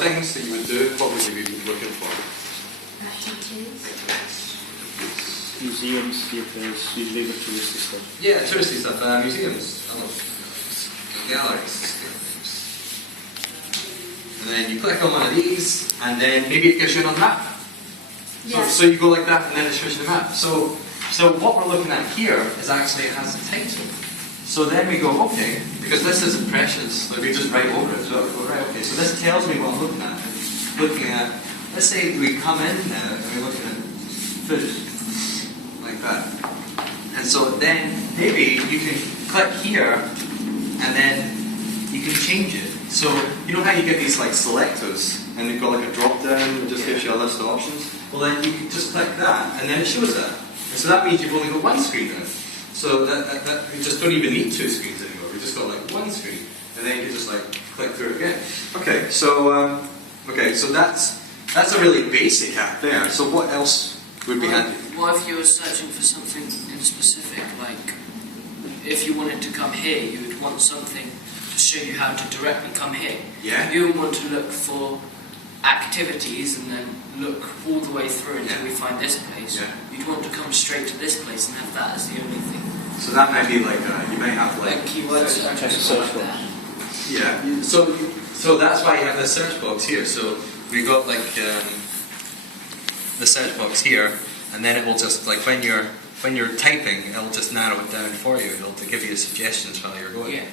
things that you would do, what would you be looking for? Museums, theaters, usually the touristy stuff. Yeah, touristy stuff. Museums. Galleries. And then you click on one of these, and then maybe it gives you another map. Yeah. So you go like that, and then it shows you the map. So what we're looking at here is actually it has the title. So then we go, okay, because this is impressions, like we just write over it. So we go, right, okay, so this tells me what I'm looking at. Looking at, let's say we come in now and we're looking at food, like that. And so then maybe you can click here, and then you can change it. So you know how you get these like selectors, and they've got like a drop down that just gives you a list of options? Well then you can just click that, and then it shows that. And so that means you've only got one screen now. So that you just don't even need two screens anymore. We just got like one screen, and then you can just like click through it again. Okay, so that's a really basic app there. So what else would be handy? What if you were searching for something in specific, like if you wanted to come here, you would want something to show you how to directly come here. Yeah. You would want to look for activities and then look all the way through until we find this place. Yeah. You'd want to come straight to this place and have that as the only thing. So that might be like you might have like keywords. Search box. Yeah. So that's why you have the search box here. So we've got like the search box here, and then it will just like when you're typing, it'll just narrow it down for you. It'll give you suggestions while you're going. Yeah.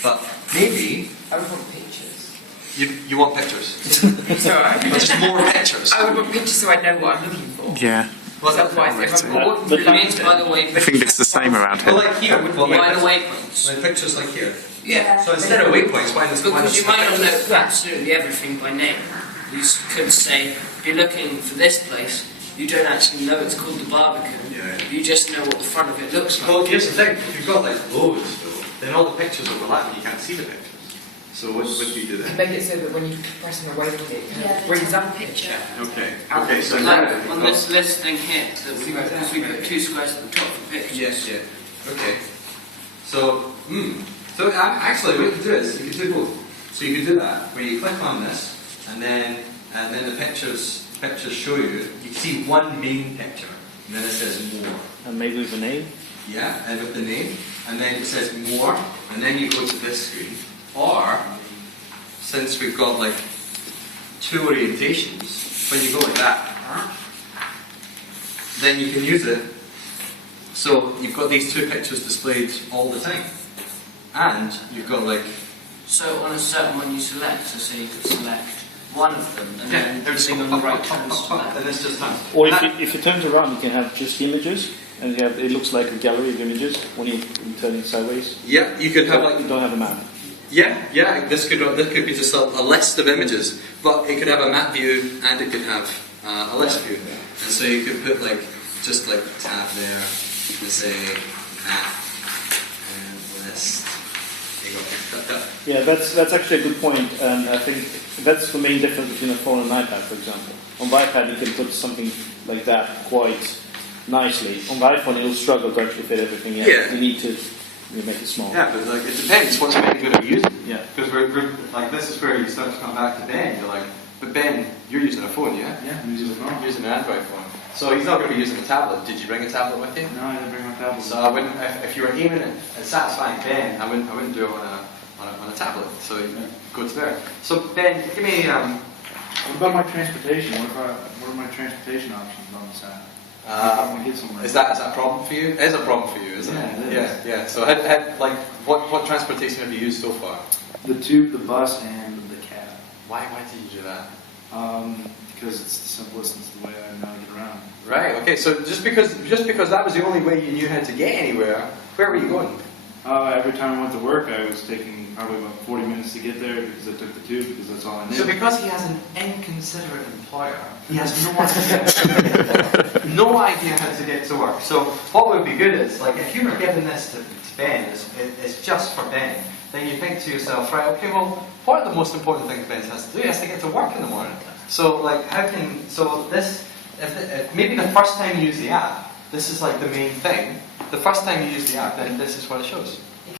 But maybe I would want pictures. you want pictures. Sorry. Just more pictures. I would want pictures so I know what I'm looking for. Yeah. Well, By the way, I think it's the same around here. Well, like here, by the waypoints. like pictures like here. Yeah. So instead of waypoints, why does Because you might not know absolutely everything by name. You could say, if you're looking for this place, you don't actually know it's called the Barbican. Yeah. You just know what the front of it looks like. Well, here's the thing: if you've got like loads, though, then all the pictures overlap and you can't see the pictures. So what do you do then? Make it so that when you press on a waypoint, it kind of brings up a picture. Okay. Okay. So like now on this list thing here, that we put two squares at the top for pictures. Yes. Yeah. Okay. So actually, what you could do is you could do both. So you could do that where you click on this, and then the pictures show you. You see one main picture, and then it says more. And maybe with a name? Yeah, and with the name, and then it says more, and then you go to this screen. Or, since we've got like two orientations, when you go like that, then you can use it. So you've got these two pictures displayed all the time, and you've got like. So on a certain one you select, so you could select one of them, and then everything on the right turns to that. And it's just done. Or if you turn it around, you can have just images, and it looks like a gallery of images when you turn it sideways. Yeah, you could have like. You don't have a map. Yeah. This could be just a list of images, but it could have a map view and it could have a list view. And so you could put like just like tab there and say map and list. There you go. Yeah, that's actually a good point, and I think that's the main difference between a phone and an iPad, for example. On the iPad you can put something like that quite nicely. On the iPhone it'll struggle to actually fit everything in. Yeah. You need to make it small. Yeah, but like it depends what's Ben going to be using. Yeah. Because we're like this is where you start to come back to Ben. You're like, but Ben, you're using a phone, yeah? Yeah, I'm using a phone. You're using an Android phone. So he's not going to be using a tablet. Did you bring a tablet with you? No, I didn't bring my tablet. So I wouldn't, if you were aiming at satisfying Ben, I wouldn't do it on a tablet. So you go to there. So Ben, give me. What about my transportation? What are my transportation options on this app? I want to get somewhere. Is that a problem for you? It is a problem for you, isn't Yeah, it? it is. Yeah. So what transportation have you used so far? The tube, the bus, and the cab. Why did you do that? Because it's the simplest and it's the way I know how to get around. Right. Okay. So just because that was the only way you knew how to get anywhere, where were you going? Every time I went to work, I was taking probably about 40 minutes to get there because I took the tube because that's all I knew. So because he has an inconsiderate employer, he has no idea how to get to work. So what would be good is, like, if you were giving this to Ben, it's just for Ben, then you think to yourself, right, okay, well, what are the most important things Ben has to do? He has to get to work in the morning. So, like, if maybe the first time you use the app, this is like the main thing. The first time you use the app, then this is what it shows.